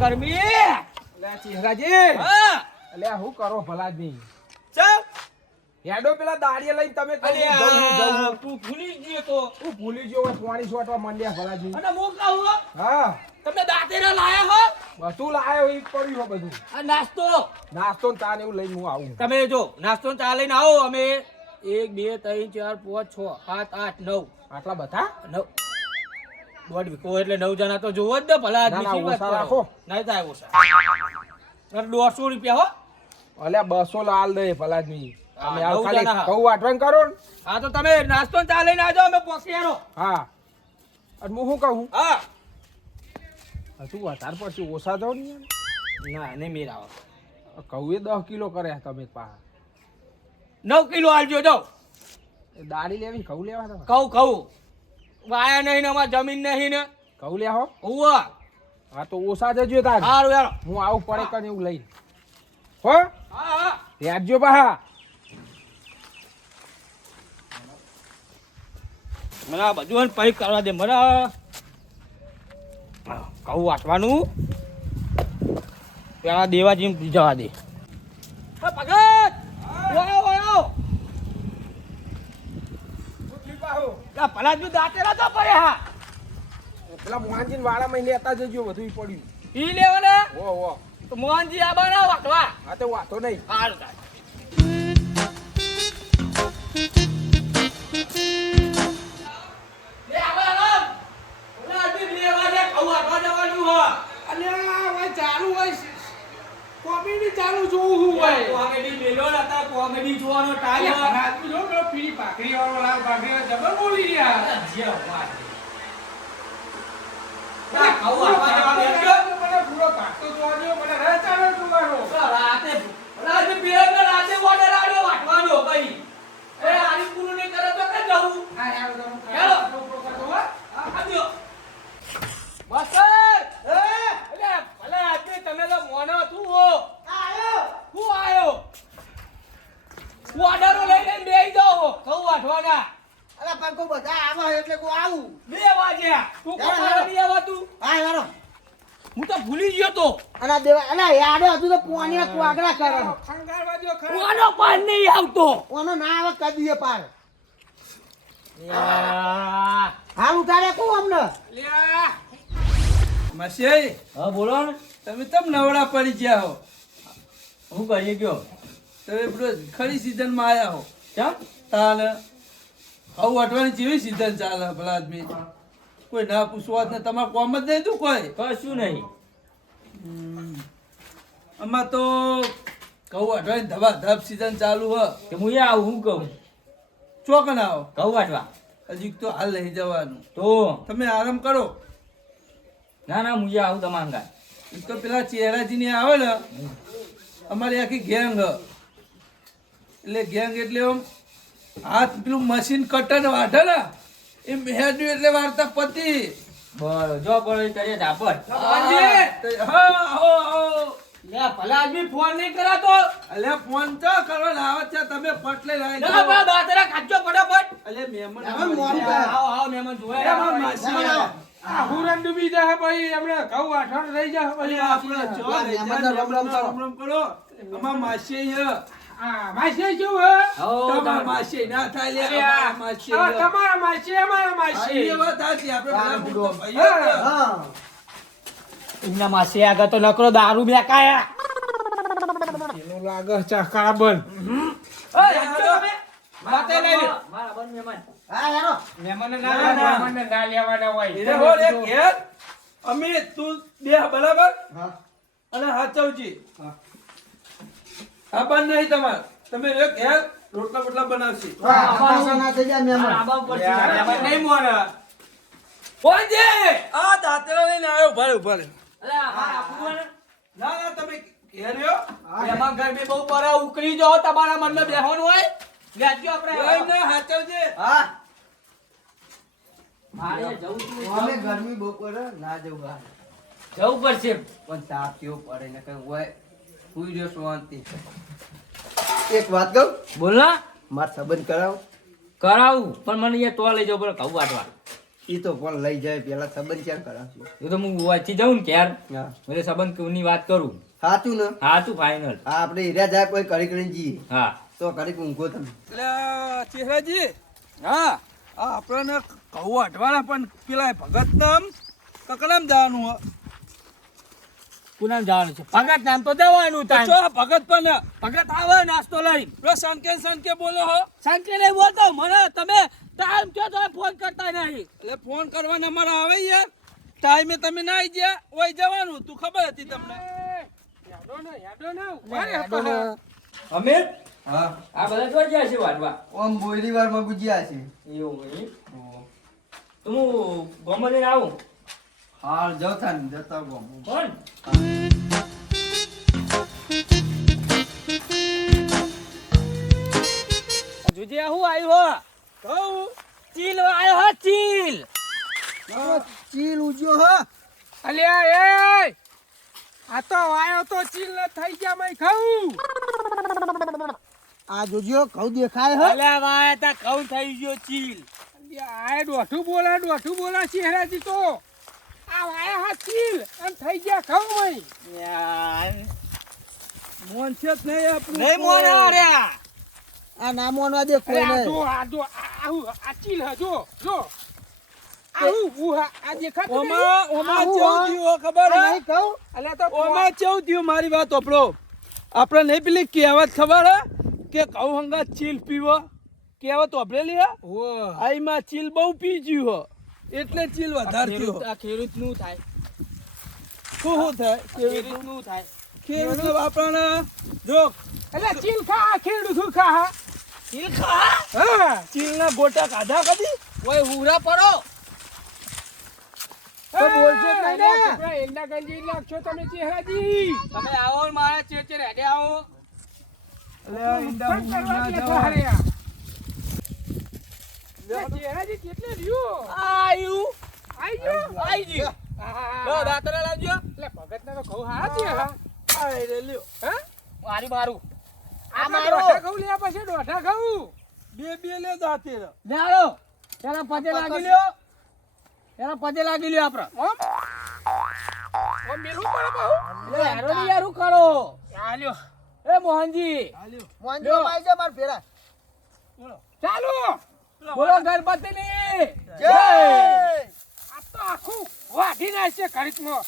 ગરમી અલે ચહેરાજી હા અલે હું કરો ભલાજી ચલ હેડો પેલા દાડિયા લઈને તમે કહો અરે તું ભૂલી ગયો તો હું ભૂલી ગયો પાણી છોટવા માંડ્યા ભલાજી અને હું કહું હા તમે દાંતેરા લાયા હો બધું લાયો એ પડ્યું હો બધું આ નાસ્તો નાસ્તો ને ચા ને એવું લઈને હું આવું તમે જો નાસ્તો ને ચા લઈને આવો અમે 1 2 3 4 5 6 7 8 9 આટલા બધા 9 દોઢ વીકો એટલે 9 જણા તો જોવો જ ને ભલા ના, આદમી ઓછા રાખો. નહીં થાય ઓછા 150 રૂપિયા હો અલ્યા 200 લાલ દે ભલાજી હા, તમે આવ 9 ખાલી જણા. કહું વાટવાનું કરો ને હા તો તમે નાસ્તો ને ચા લઈને આવજો અમે પહોંચી આનો હા અને હું શું કહું હા હજુ વધારે પડશે ઓછા જાવ ને ના નહીં મેર આવો કહું એ 10 કિલો કર્યા તમે પા 9 કિલો આલજો જો દાડી લેવી કહું લેવા તમે કહું વાયા નહીં ને અમાર જમીન નહીં ને કહું લે હો ઉવા હા તો ઓછા જજો તાર સારું યાર હું આવું પડે કને એવું લઈ હો હા હા યાદજો બા મને આ બધું પૈ કરવા દે મને કહું વાટવાનું પેલા દેવાજી જવા દે ભગત વાયો પલાજુ દાંતેરા તો પડે હા પેલા મોહનજી વાળા માં લેતા જજો બધું પડ્યું ઈ લેવો ને ઓ તો મોહનજી આ બના વાટવા હા તો વાતો નહીં સારું થાય લે આવા ઓલા આદમી બે વાગે કહું વાટવા જવાનું હો અલ્યા ભાઈ ચાલુ હોય કોમેડી ચાલુ જોવું હું ભાઈ કોમેડી મેલો નતા કોમેડી જોવાનો ટાઈમ રાતું જો પેલો પીળી ભાખરી વાળો લાલ ભાખરી વાળો જબર બોલી રહ્યા જે વાત કા કહું વાટવા જવાનું મને પૂરો ભાગતો જોવા દો મને રહે ચાલે જોવાનો રાતે રાતે બેન રાતે ઓર્ડર આવ્યો વાટવાનો ભાઈ એ આની પૂરું નહીં કરે તો કે જવું હા યાર હેલો. પ્રો કરતો હો આજો માસ્ટર અલે ભલે આદમી તમે તો મોનો તું હો આયો હું આયો ઓર્ડરો લઈને બેહી જાઓ કહું વાટવાના અરે પણ કોઈ બધા આવે એટલે કોઈ આવું 2 વાગ્યા તું કોણ નહીં આવતું હા યાર હું તો ભૂલી ગયો તો અને દેવા અલે યાડો હતું તો પોણીના કોગળા કરે ખંગારવા જો ખરા કોનો પાન નહીં આવતો ઓનો ના આવે કદીએ પાર યા હાલ ઉતારે કો અમને લ્યા મસી હા બોલો ને તમે તમ નવડા પડી ગયા હો હું કરીએ ગયો તમે પેલો ખરી સીઝન માં આયા હો કેમ તાલ આવું અટવાની જેવી સીઝન ચાલે ભલા આદમી કોઈ ના પૂછવા જ ને તમારે કોમ જ નહીં તું કોઈ કશું નહીં આમાં તો કહું અટવાની ધબા ધબ સીઝન ચાલુ હ કે હું આવું હું કહું ચોક ના આવો કહું વાટવા હજી તો હાલ લઈ જવાનું તો તમે આરામ કરો ના ના હું આવું તમારા ગાય એક તો પેલા ચહેરાજી ને આવે ને અમારી આખી ગેંગ હ એટલે ગેંગ એટલે આમ હાથ પેલું મશીન કટર વાઢે ને એ મેહડ્યું એટલે વાર્તા પતિ બરો જો બરો કરીએ ઝાપટ હા આવો લે ભલા આદમી ફોન નહીં કરાતો અલ્યા ફોન તો કરો ને આવે છે તમે ફટલે લાવી ના બા દાતરા કાચો ફટાફટ અલ્યા મહેમાન હવે મોડું આવે. થાય. આવો મહેમાન જોયા એમાં માસી આવે. આ હુરન ડૂબી જાય ભાઈ હમણે કહું આઠણ રહી જાય ભાઈ અલ્યા આપણે જો પેલા રહી મહેમાનને જાય, રમ રમ કરો. રમ રમ કરો અમાર માસી અહીંયા. આ માસી શું હે તમારા માસી ના થાય લે અમારા માસી આ અહીંયા. તમારા માસી અમારા હા, માસી એ વાત સાચી. આપણે બધા હા, પૂરતો ભાઈઓ જ. હા એમના માસી આગળ તો નકરો દારૂ બેકાયા એનો લાગે ચાકડા બંધ વાતે લઈ લે મારા બન મહેમાન હા યારો મહેમાનને ના, ના ના. મહેમાનને ના લેવાના હોય એને બોલ એક ઘેર અમે તું બે બરાબર હા અને હાચવજી આ બંધ નહીં તમાર તમે એક ઘેર રોટલા બોટલા બનાવશી હા પાછા ના થઈ જાય મહેમાન આબા પર યાર, મહેમાન નહીં મોને પહોંચે આ દાંતરા લઈને આવ્યો ઉભા રહો, ઉભા રહો. અલે અમારા આપું ને ના ના તમે ઘેર રહ્યો મહેમાન ગરમી બહુ પડે ઉકળી જાઓ તમારા મનમાં બેહવાનું હોય લેજો આપણે લઈને હાચવજે. હા મારે જવું છું અમે ગરમી બહુ પડે ના જવું બહાર જવું પડશે પણ તાપ કેવો પડે ને કઈ હોય સુઈ રહ્યો શાંતિ એક વાત કહું બોલ ના માર સંબંધ કરાવો કરાવું પણ મને એ તો લઈ જાવ પર કહું વાટવા ઈ તો ફોન લઈ જાય પેલા સંબંધ ક્યાં કરાશું એ તો હું વાંચી જાઉં ને ક્યાર હા એટલે સંબંધની વાત કરું. સાચું ને હા તું ફાઇનલ. હા આપણે હીરા જાય કોઈ કરી કરીને જઈએ હા તો કરી ઊંઘો તમે એટલે ચેહરાજી હા આ આપણને કહું અઠવાડા પણ પેલા ભગત નામ કકડામ જવાનું હો પુનમ જવાનું છે. ભગત નામ તો જવાનું તો તાન. ચો ભગત પણ ભગત આવે નાસ્તો લઈને. પેલો સનકે બોલો હો શાંતિ નહીં બોલતો મને તમે ટાઈમ થયો તો ફોન કરતા નહીં. એટલે ફોન કરવાના અમારે આવે યાર ટાઈમે તમે ના આવી ગયા ઓય જવાનું તું ખબર હતી તમને અમીર હા આ બધા જોઈ ગયા છે વાટવા. ઓમ બોયરી વારમાં ગુજ્યા છે એવું નહીં. તો હું ગોમો લઈને આવું. હાલ જતા ને જતા ગો કોણ? જોજે હું આવ્યો કહું ચીલ આવ્યો હો ચીલ. ચીલ ઉજ્યો હા અલ્યા એ આ તો વાયો તો ચીલ ન થઈ ગયા મેં ખાઉં આ જોજો ઘઉં દેખાય હે અલ્યા વાય તા કઉ થઈ ગયો ચીલ. આ દોઠું બોલા ચહેરાજી તો આ વાયા હા ચીલ અને થઈ ગયા ખાઉં મેં મોન છે જ નહીં આપણું નહીં મોના રે. આ ના મોનવા દે કોઈ આ નહીં જો આ ચીલ હા જો આવું બુહા આ દેખાતું નહીં? ઓમાં કેવું થયું ખબર હે નહીં કહું અલ્યા તો ઓમાં કેવું થયું મારી વાત ઓપડો આપણે નહીં પેલી કહેવત ખબર હે કે કહું હંગા ચીલ પીવો કહેવત ઓપરેલી હે આઈમાં ચીલ બહુ પી ગયું હો એટલે ચીલ વધારે થયો આ ખેડૂત નું થાય. શું થાય ખેડૂત નું થાય. ખેડૂત આપણને જો અલ્યા ચીલ ખા ખેડૂત ખા હા ચીલ ખા. હા ચીલના ગોટા કાઢા કદી ઓય હુરા પરો. તો બોલજો જ નહીં ને છોકરા એંડા ગંજી લાગશો તમે ચહેરાજી તમે આવો ને મારા ચેચે રેડે આવો. ચહેરાજી કેટલે રહ્યું આયુ આઈ ગયો આઈ ગયો. લો દાતરા લાવજો. એટલે ભગત ને તો કહું હા છે હા આઈ રે લ્યો હા મારી મારું. આ મારો. દોઢા ખાઉં લે પછી દોઢા ખાઉં બે લે દાતે રે જાડો પેલા પજે લાગી લ્યો. પેલા પજે લાગી લ્યો આપડે. ઓમ મેલું પડે બહુ લે યારો ની યારું કરો. ચાલ્યો એ મોહનજી હાલ્યો મોનજો માઈ જા માર ફેરા બોલો ચાલો બોલો ગણપતિ ની જય આ તો આખું વાઢી નાખશે ઘડીકમાં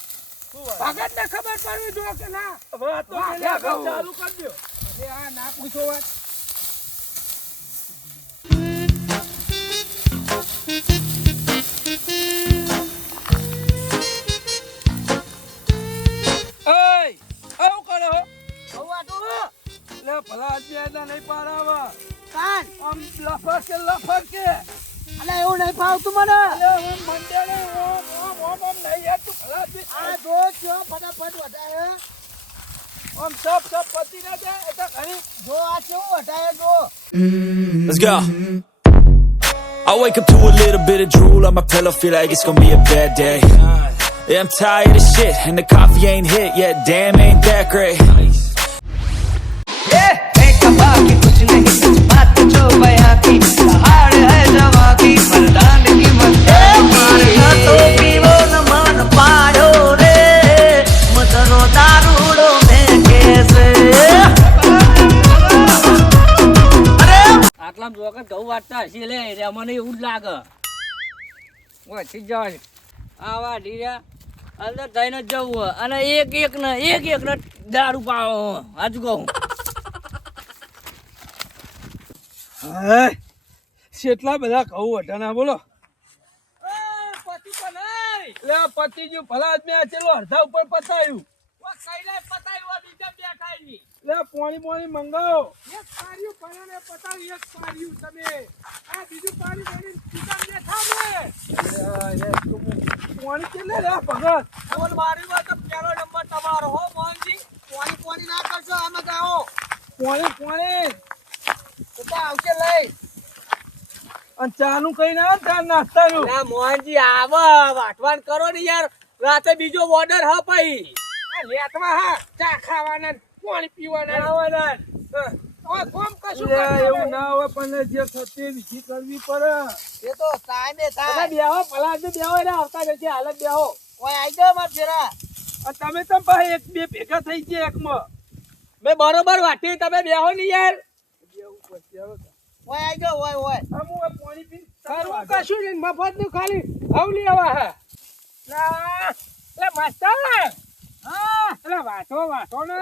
ભગત ને ખબર પડવી જો કે ના વાત તો વાહ, પેલા વાહ, ચાલુ કરી દો અરે આ ના પૂછો વાત એય આવું કરે હો આવું આટું લે ભલા આદમી આયલા નહીં પારાવા કાન. આમ લફર કે અલા એવું નહીં ફાવતું મને. અલે ઓમ મંડેલે ઓમ નહીં યાર તું ભલા આદમી આ જો જો ફટાફટ વધારે. આમ સબ પતી ના જાય એટલે ઘણી જો આ કેવું વધારે જો. Let's go. I wake up to a little bit of drool on my pillow, feel like it's gonna be a bad day. Yeah, I'm tired of shit, and the coffee ain't hit yet. Damn, ain't that great. कुछ नहीं कुछ बात जो बया की पहाड़ है जवा की मर्दान की मत मारना तो पीवो न मन पाड़ो रे मदरो दारूड़ो में कैसे આટલા વખત ઘઉં વાટતા હશે લે રે મને એવું જ લાગે. ઓછી જાય આવા ઢીરા અંદર થઈને જ જવું હોય. અને એક ને દારૂ પાવો આજુ કહું. હા કેટલા બધા કહું વટાના બોલો પતિ પણ નહીં. લે આ પતિ ગયું ભલા આદમી આ ચેલો અડધા ઉપર પતાયું કઈને પતાવ્યું બીજા બેઠા ઈ. લે પોણી મંગાવો એક પાર્યું પરાને પતાવી એક પાર્યું તમે આ બીજું પાર્યું બની દુકાન બેઠા ને પોણી કેટલે લે ભગત બોલ મારી વાત તો પહેલો નંબર તમારો હો મોહનજી. પોણી ના કરશો આમાં જાઓ પોણી તો આવશે લઈ અને ચાનું કઈ ના ચા નાસ્તાનું ના મોહનજી આવો વાટવાન કરો ને યાર. રાતે બીજો ઓર્ડર હ પઈ. આ લેટવા હા ચા ખાવાના ને પાણી પીવાના આવવાના. ઓય કોમ કશું લે, કરતા એવું નહીં. ના હોય પણ જે થતી વિધિ કરવી પડે. એ તો ટાઈમે તમે થાય બેહો પલાટ બેહો એટલે આવતા જશે હાલત બેહો ઓય આઈ જાઓ માર ફેરા અને તમે તો ભાઈ એક બે ભેગા થઈ ગયા એકમાં. મેં બરોબર વાટી તમે બેહો ને યાર. એવું પછી હવે ઓય આઈ જાઓ ઓય આમ હું આ પાણી પીને કરવું કશું નહીં મફત નું ખાલી ઘઉં લેવા હે એટલે માસ્ટર હા એટલે વાટો ને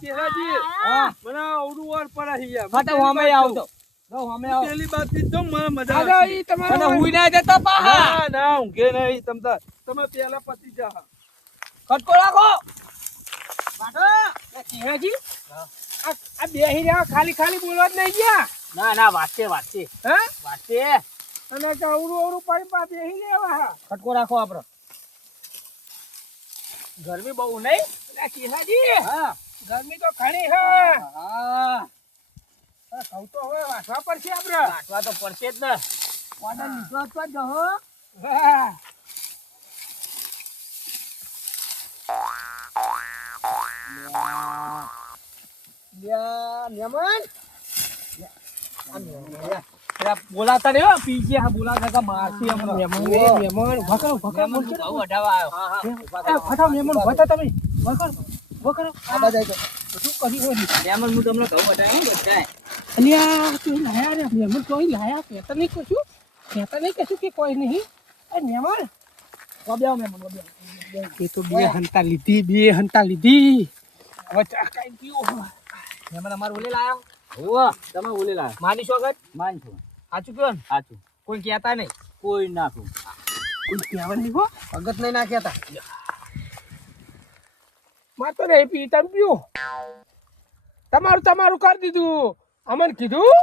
ચેરાજી, હા. મને અવળું વાર પડે છે યાર. હા તો અમે આવતો. જો અમે આવો. પેલી બાતથી તો મને મજા આગળ આવશે. ઈ તમારો અને હુઈ ના જતા પાહા. ના, ના, ઊંઘે નહીં તમતાર. તમે પેલા પતી જા. ખટકો રાખો. ચેહરાજી આ બેહી રહ્યા ખાલી બોલવા જ નહીં ગયા ના ના વાટશે હે વાટશે. અને અવરું પડી પા બેહી લેવા હા ખટકો રાખો આપડે. ગરમી બહુ નહીં. એટલે ચેહરાજી હા ગરમી તો ઘણી હે હા ઘઉં તો હવે વાટવા પડશે આપડે વાટવા તો પડશે જ ને. ઓર્ડર લીધો તો જ હો. હા મહેમાન બોલાતા નહીં હો. પીછે હા બોલાતા કા મારથી હમણાં. મહેમાન ઉભા કરો મહેમાન બહુ વઢાવા આવ્યો. હા હા ઉભા થાઓ. ફટા મહેમાન ઉભા થા તમે ઉભા કરો આ બાજુ આઈ શું જાઓ કરી હોય મહેમાન હું તમને ઘઉં વઢાવ્યું ને બધાય. અલ્યા તું લાયા રે મહેમાન કોઈ લાયા કહેતા નહીં કશું કે કોઈ નહીં એ મહેમાન વબ્યાઓ મહેમાન વબ્યાઓ. એ તો બે હંતા લીધી હવે ચા કાઈ પીવો મહેમાન અમારે ઓલે લાયો. હોવા તમે ઓલે લાયો. માની સ્વાગત માન છું. સાચું કયો ને સાચું. કોઈ કહેતા નહીં. કોઈ નાખું. કોઈ કહેવા નહીં હો ભગત નહીં નાખ્યા તા માર તો નહીં પી તમે પીવો તમારું કરી દીધું અમને કીધું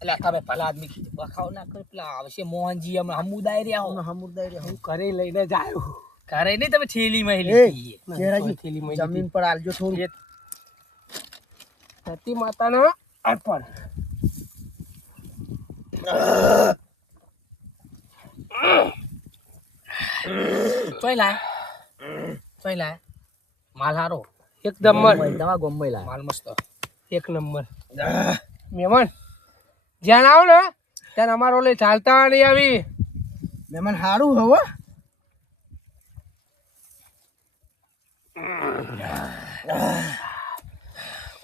એટલે તમે ભલા આદમી બખાવ ના કરો. પેલા આવશે મોહનજી હમણાં હમુદાય રહ્યા હો. સમુદાય રે હું ઘરે લઈને જાયો ઘરે નહીં તમે થેલીમાં એ લીધી. ચેરાજી થેલીમાં જમીન પર આલજો થોડું સતી માતાનો અર્પણ ચોય લાય માલ હારો. એકદમ મર તમારા ગોમ્બઈ લાય. માલ મસ્ત એક નંબર મહેમાન જ્યાં આવો ને ત્યાં અમારો લઈ ચાલતા નહીં આવી મહેમાન હારું હવે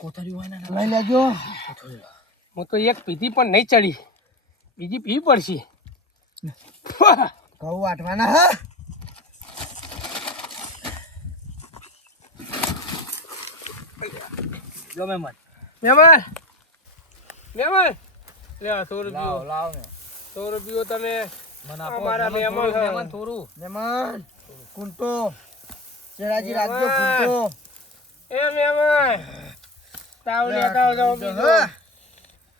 કોથળી હોય ને લઈ લેજો હું તો એક પીધી પણ નહીં ચડી બીજી પીવી પડશે ઘઉં વાટવાના હા જો મહેમાન મહેમાન લે 100 લાવ રૂપિયો લાવ ને 100 રૂપિયો તમે મને આપો. અમારા મહેમાન થોડું, મહેમાન મહેમાન થોડું. મહેમાન કુંટો ચેરાજી રાખજો કુંટો એ મહેમાન તાવ લેતા આવો બીજો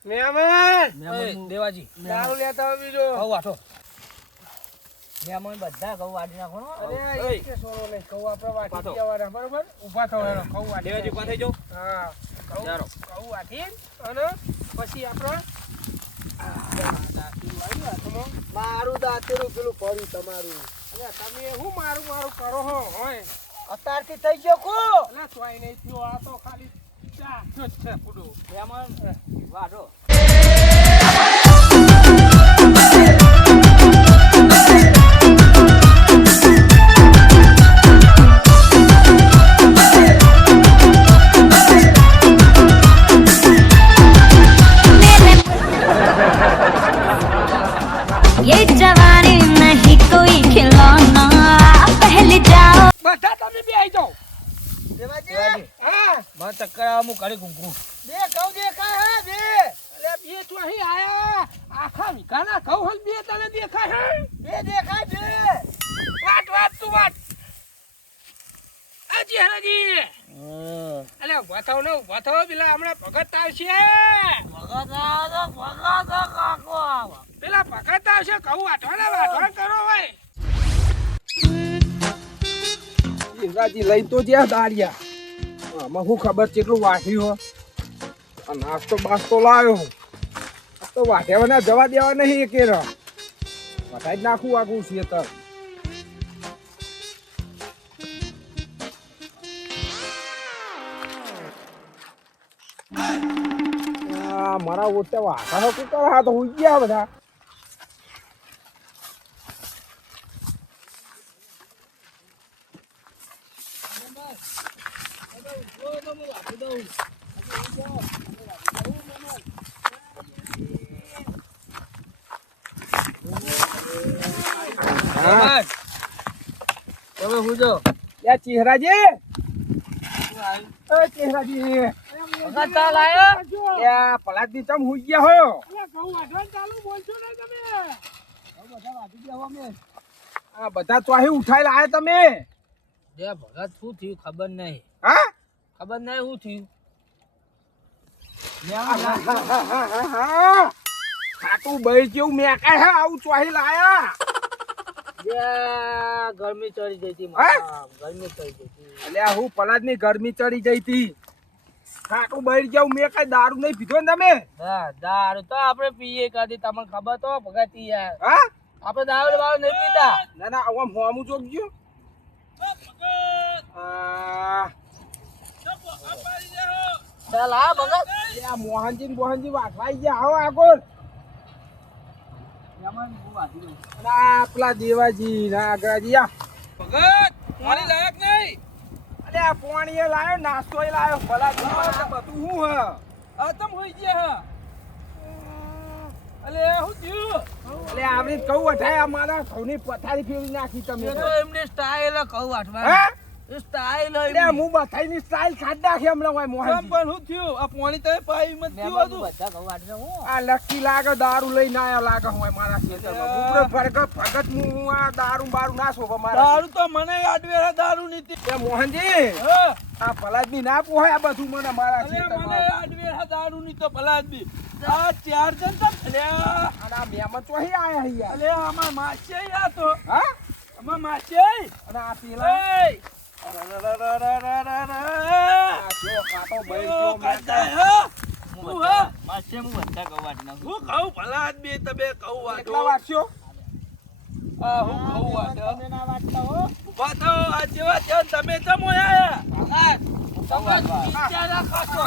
મહેમાન મહેમાન દેવાજી તાવ લેતા આવો બીજો ઘઉં વાટો. મહેમાન બધા ઘઉં વાટી નાખો ને. અરે એક કે સોનો નહીં કહું આપણે વાટી દેવાના બરોબર ઊભા થવાના કહું વાટી દેવાજી ઉભા થઈ જાઓ. હા કહું ચાલો. કહું વાટી અને પછી આપણે મારું દાંતેરું પેલું પડ્યું તમારું અરે તમે શું મારું કરો હો હોય અત્યારથી થઈ ગયો કો એટલે ચોય નહીં થયો આ તો ખાલી ચા જ છે પૂડું મહેમાન વાટો. ये जवानी नहीं कोई खिलौना पहले जाओ બધા તમે બે આવી જાઓ દેવાજી હા મને ચક્કર આવે હું ઘરે ઘૂંઘું. બે ઘઉં દેખાય હે બે અરે બે તું અહીં આયા આખા વિકાના કહું હલ બે તને દેખાય હે બે દેખાય બે વાત તું વાત આજી હરાજી અલે ઉભા થાવ ને ઉભા થાવ પેલા હમણાં ભગત આવશે પેલા ભગત આવશે કહું વાટવાના કરો હોય ઇન્દ્રાજી લઈ તો જ્યાં દાળિયા આમાં શું ખબર કેટલું વાઢ્યું હો આ નાસ્તો બાસ્તો લાવ્યો હું તો વાઢ્યાવાના જવા દેવા નહીં એક વટાઈ જ નાખું આગું છે તર મારા ઓટે વાસણો કુકર હા તો હોઈ ગયા બધા. બસ. તમે હું જો યા ચહેરાજી, ચહેરાજી, વખત ચાલ આયો. યા પલાદની ચમ હોઈ ગયા હોય. અરે ઘઉં વાઢવાનું ચાલુ બોલશો ને તમે. આ બધા ચોહી ઉઠાઈ લાયા તમે. જે ભગત શું થયું ખબર નહીં. હા ખબર નહીં શું થયું. ખાટું બઈ જેવું મેકાય હે આવું ચોહી લાયા. જે ગરમી ચડી ગઈ હતી હે? ગરમી ચડી ગઈ હતી. અલ્યા હું પલાદની ગરમી ચડી ગઈ હતી. ખાટું બઈ જેવું મેકાય દારૂ નહીં પીધો ને તમે. હા, દારૂ તો આપણે પીએ કદી તમને ખબર તો ભગતી યાર. હા આપણે દારૂ બારૂ નહીં પીતા. ના ના આમ હોમું જોગજો. ચાલ આ ભગત. આ મોહનજી ને બોહનજી વાસવાઈ ગયા આવો આગળ. અને આ પેલા દેવાજી ના આગળજી આ ભગત મારી લાયક નહીં. અલે આ પોણીએ લાયો નાસ્તો લાયો ભલા બધું હું હ. આ તમ હોઈ ગયા અલે હું થયું. અલે આવડી કહું અઠાય મારા ઘઉંની પથારી ફેરવી નાખી તમે એ તો. તો એમની સ્ટાઇલ કહું વાટવા. હે? એ સ્ટાઇલ અલે હું બથાઈની સ્ટાઈલ ખાડ નાખી હમણાં હોય તમ મોહનજી. પણ હું થયું. આ પાણી તમે પાઈ મત થયું હતું. બધા કહું વાટવા હું. આ લકી લાગે દારૂ લઈને આયા લાગે હોય મારા ખેતરમાં. ઉપરે ભગત હું આ દારૂ બારૂ ના શોભે મારા. દારૂ તો મને આડવેરા દારૂ નીતિ. એ મોહનજી આ પલાદની ના પોહાય આ બધું મને મારા અલે મને ખેતરમાં. આડવેરા દારૂ ની તો ભલા જ બી. આ ચાર જણ તો અલ્યા અને આ મેમન ચોહી આયા અહીંયા. અલે આમાં માસે આ તો હા આમાં માસે. અને આ પેલા એ આ જો કાતો બઈ જો ઓ કાંતા હે. હું હે માસે હું બધા કહું વાટ નાખું. હું કહું ભલા જ બી તમે કહું વાટો. કેટલા વાગ્યો? આ હું કહું વાટો. તમે ના વાટતા હો. ઉભા થાઓ. આ જેવા છે ને તમે ચમ આયા. આ તમે બિચારા ખાશો.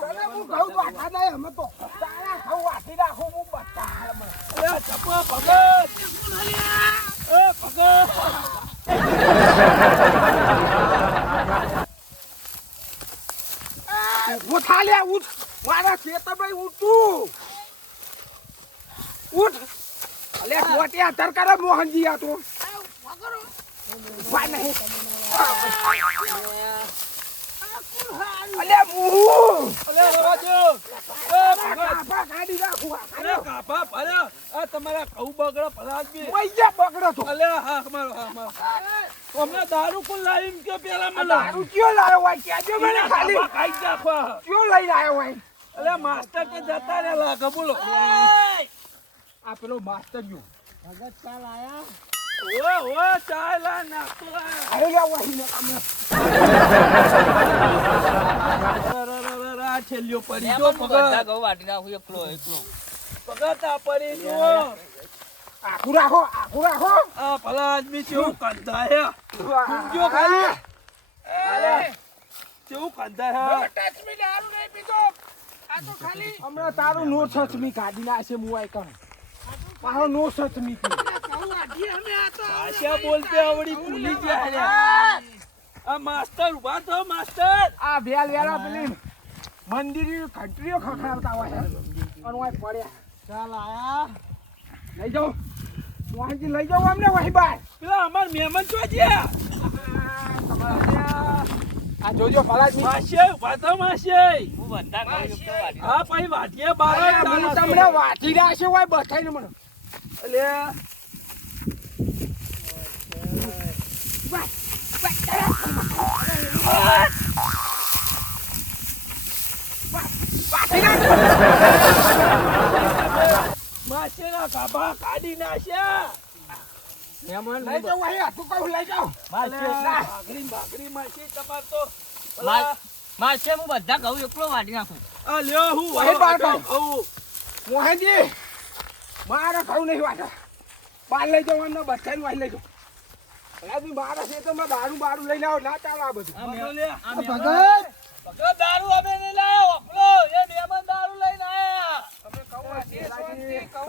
તને હું કહું વાઠા દે અમે તો તારા ઘઉં વાટી નાખું હું બધા. અરે ચપો ભગત. એ ભગત. ઊઠ હાલ્યા ઊઠ મારા ખેતરમાં ઊઠું ઊઠ. અલે ખોટી આધાર કરે મોહનજી આ તો ઉભા નહીં. અલે મુહુ અલે રવા દો. એ ભગત. કાપા કાઢી નાખું. અરે કાપા ભર્યા. આ તમારા ઘઉં બગડે ભલા જ બી. વૈયા બગડો તો અલે હા મારો હા મારો. હમણાં દારૂ કોણ લાવીને કે પેલા મને દારૂ કયો લાયો હોય કેજો મને ખાલી ખાઈ નાખો. કયો લઈને આવ્યો હોય. અલે માસ્ટર કે જતા રે લાગે બોલો. આ પેલો માસ્ટર ગયો ભગત ચાલ આયા. ઓ ચાય લા નાખતો લા. અરે લે વહીને અમે આ છેલ્યો પડી એમ જો હું બધા ભગત. કહું વાટી નાખું એકલો એકલો. ભગત આ પડી જો. આખું રાખો આખું રાખો. આ ભલા આદમી કેવું કંધા હે. જો ખાલી. અલે કેવું કંધા હે. હમણાં તારું નો છચમી કાઢી નાખશે મુઆઈ કર પાછો નો છચમી ભાષા બોલતે આવડી ભૂલી ગયા રે. આ માસ્ટર ઉભા થો માસ્ટર. આ વેલ વેલા પેલી મંદિરની ઘંટડીઓ ખખડાવતા હોય અને ઓય પડ્યા. ચાલ આયા લઈ જાઓ મોહનજી લઈ જાઓ અમને વહી બાર. પેલા અમાર મહેમાન છો જ્યાં. આ જોજો પલાજી માસે ઉભા થો માસે. હું બધા કહું એકલો વાટી હા ભાઈ વાટીએ બાર તમને વાટી રાખશે હોય બધાઈને મને. અલે માસેના ગાભા કાઢી નાખ્યા. લઈ જાઓ વહી હાથું કહું લઈ જાઓ. ભાગરી માસી તમાર તો માસે હું બધા કહું એકલો વાટી નાખું. આ લ્યો હું વહી બાર કહું. મોહનજી મારા ખાવું નહીં વાટા બાર લઈ જાઓ એમને બચ્ચાનું વાઈ લઈ જાઓ બી મારા છે તો દારૂ બારું લઈને આવો ના ચાલો આ બધું ભગત દારૂ અમે નહીં લાયો આપણો એ મહેમાન દારૂ લઈને આયા તમે કહો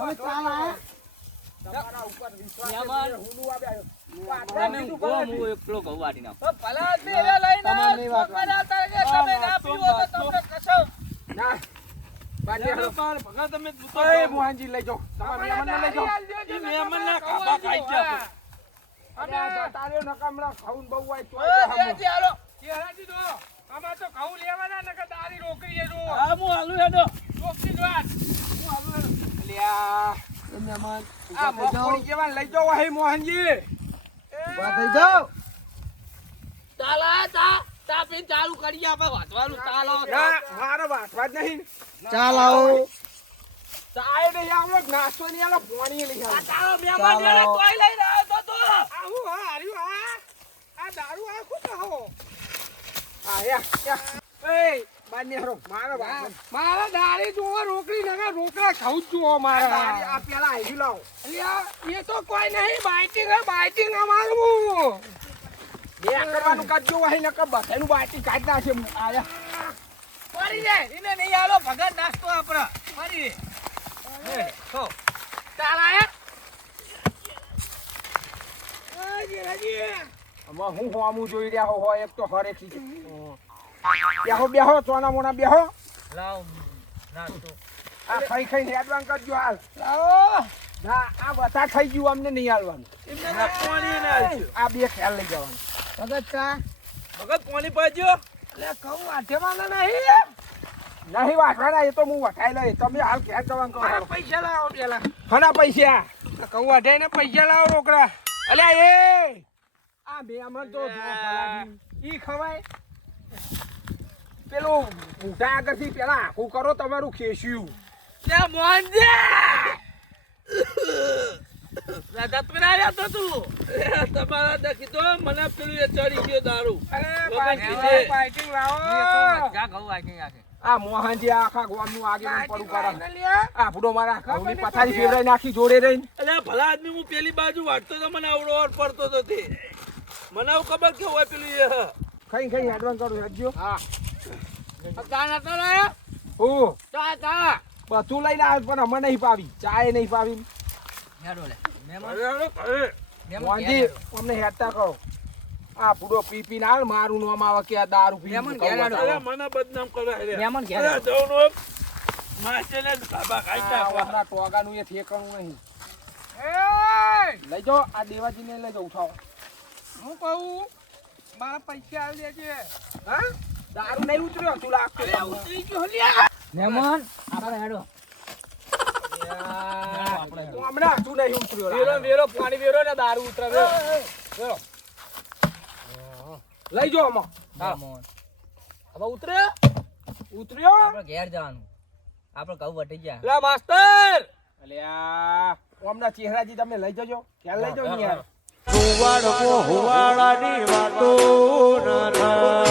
તમારા ઉપર વિશ્વાસ છે, હુંનું આવ્યા. તમે ઊંઘો, હું એકલો ઘઉં વાટી નાખું. તો ભલા આદમી એવા લઈને આયા, છોકરા હતા કે તમે ના પીવો તો તમને કસમ. ના બાટલી હાલો. ભગત તમે એ મોહનજી લઈ જાઓ તમારા મહેમાનને લઈ જાઓ મહેમાનના ખાવા ખાઈ ગયા અને આ જતા રહ્યો નકામડા ખાવું બહુ હોય તોય ઓય જહામો. બેજી હાલો ચેહરાજી તો આમાં તો ઘઉં લેવાના નકર દારી રોકડી એ જો હા હું હાલું હેડો રોકડી જો આ. અલ્યા એ મહેમાન આ મગફળી જેવા લઈ જાઓ હે મોહનજી ચાલા તા પીન ચાલુ કરી આપણે વાતવાનું ચાલો ના મારો વાસવા જ નહીં ચાલો ચાય નહીં આવડો નાસ્તો નહીં આલો પાણી નહીં આવડો ચાલો મહેમાન જોડે તોય લઈને આવ્યો તો તું આવું હા હાર્યું હા આ દારૂ આ ખુદ હો આ યા એ બાને હરો મારા દાડી જોવો રોકડી નગર રોકડા ખાવું જ જોવો મારા આ પેલા આવી લાવો અલ્યા એ તો કોઈ નહીં બાઇટિંગ અમારું બે કરવાનું કાઢજો વહી નકર બધાનું બાઇટિંગ કાઢ નાખે આયા પડી જાય એને નહીં આલો ભગત નાસ્તો આપણા પડી રે તો ચાલ આયા આમાં હું હોમું જોઈ રહ્યા હો એક તો હરેક બેહો બેહો ચોના મોના બેહો લાવ નાસ્તો. આ ખાઈ ખાઈ હેડવાન કરજો હાલ લાવો ના આ વતા ખાઈ ગયું અમને નહીં હાલવાનું એમને પાણી ના આલજો આ બે ખ્યાલ લઈ જવાનું ભગત પાણી પાજો એટલે કહું વાંધેવાના નહીં વાંચવાના એ તો હું વટાઈ લઈ તમે હાલ ક્યાં જવાનું કહો પૈસા લાવો પેલા ઘણા પૈસા કહું વાઢે ને પૈસા લાવો રોકડા અલ્યા એ આ બે અમર તો ઈ ખવાય પેલું મોટા આગળથી પેલા આખું કરો તમારું ખેસ્યું લે મોહનજી રાજા તું ના આવ્યા તો તું તમારા દખી તો મને પેલું એ ચડી ગયો દારૂ અરે કીધે. પાઇટિંગ લાવો જા ઘઉં વાટી નાખે. આ મોહનજી આખા ગામનું આગેવાન પડું કરે આ ભૂડો મારા ઘઉંની પથારી ફેરવાઈ નાખી જોડે રહીને એટલે ભલા આદમી હું પેલી બાજુ વાટતો તો મને આવડો ઓર પડતો તો તે મને આવું ખબર કે હોય પેલું એ ખાઈ ખાઈ હેડવાન કરું હેડજો ચા નતો લાયો હું ચા બધું લઈને આવ્યો પણ અમે નહીં પાવી ચાય નહીં પાવી હેડો લે. મહેમાન મોહનજી અમને હેડતા કહો આ ભૂડો પી પીને હાલ મારું નામ આવે કે આ દારૂ પી મહેમાન ઘેર અરે મને બદનામ કરે રે મહેમાન ઘેર અરે જવનો માસેને ખાબા ખાઈ નાખવા આપણા ટોગાનું એ ઠેકાણું નહીં લઈ જાઓ આ દેવાજીને લઈ જાઓ ઉઠાવો હું કહું મારા પૈસા આવી દેજે હા દારૂ નહીં ઉતર્યો તું લાગતો ઉતરી ગયો લ્યા મહેમાન આપણે હેડો. તું હમણાં તું નહીં ઉતર્યો વેરો પાણી વેરો ને દારૂ ઉતરે લઈ જાઓ આમાં મહેમાન હવે ઉતરે ઉતર્યો આપણે ઘેર જવાનું. આપણે ઘઉં વટી ગયા. લા માસ્તર અલ્યા હમણાં ચહેરાજી તમે લઈ જજો ક્યાં લઈ જાઓ ને યાર હુવાડો હુવાડાની વાતો ન થાય